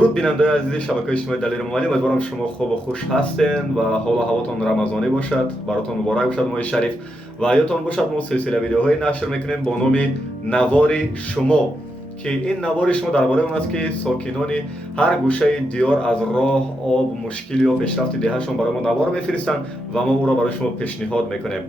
درود بیننده عزیز شبکه اجتماعی دلیل مالی، امیدوارم شما خوب و خوش هستین و حال و هواتون رمضانی باشد. براتون مبارک باشد ماه شریف و یادتون باشد ما سلسله ویدیوهای نشر میکنیم با نام نوار شما که این نوار شما درباره اون است که ساکنان هر گوشه دیار از راه، آب، مشکل یا پیشرفت دهشون برای ما نوار میفرستن و ما او را برای شما پیشنهاد میکنیم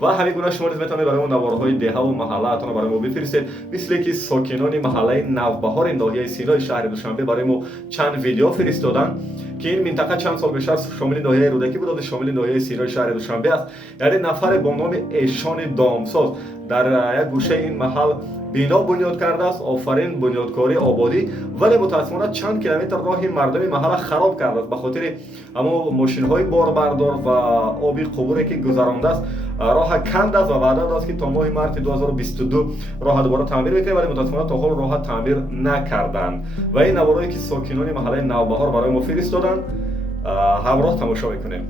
و همین گونه شما نیز میتونید برای ما نوارهای دهه و محله اتون برای ما بفرستید، مثل که ساکنان محله نوبهار ناحیه سینای شهر دوشنبه برای ما چند ویدیو فرستادن که این منطقه چند سال پیش شامل ناحیه رودکی بود و شامل ناحیه سینای شهر دوشنبه است. یعنی نفر با نام ایشان دامساز در یک گوشه این محل بینا بنیاد کرده است. آفرین بنیادکاری آبادی، ولی متاسفانه چند کیلومتر راه مردم محل خراب کرده است به خاطر اما ماشین های باربردار و آبی قبوری که گذرانده است. راه کند است و وعده است که تا ماه مارس 2022 راه دوباره تعمیر میکنه، ولی متاسفانه تا حال راه تعمیر نکردند و این نوارایی که ساکنان محله نوبهار برای ما فرستادن همراه تماشا میکنیم.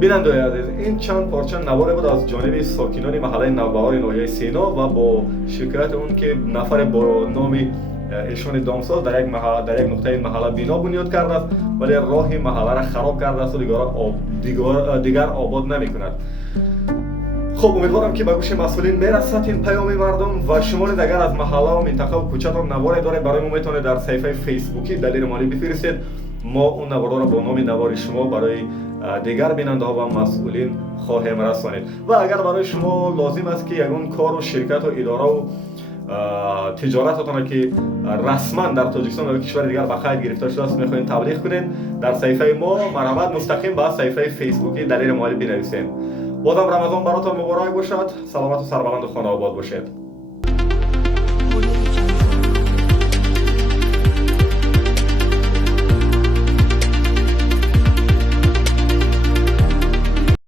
بینندگان عزیز، این چند پارچه نوار بود از جانب ساکنان محله نوبهار ناحیه سینا و با شکایت اون که نفر با نام ایشان دامساز در یک نقطه محله بنا بنیاد کرده است ولی راه محله را خراب کرده است و دیگر آباد نمی کند. خب امیدوارم که به گوش مسئولین میرسد این پیام مردم و شما دیگر از محله و منطقه و کوچه‌تان نواری داره برای ما میتونید در صفحه فیسبوکی دلیل مالی بفرستید. ما اون نوار را با نام نوار شما برای دیگر بیننده ها و مسئولین خواهیم رسانید. و اگر برای شما لازم است که یگان کار و شرکت و اداره و تجارتتان که رسما در تاجیکستان و کشور دیگر به خرید گرفته شده است میخواین تبلیغ کنین، در صفحه ما مرحمت مستقیم به صفحه فیسبوکی دلیل مالی بنویسین. بازم رمضان براتون مبارک باشد. سلامت و سربلند و خانه آباد باشید.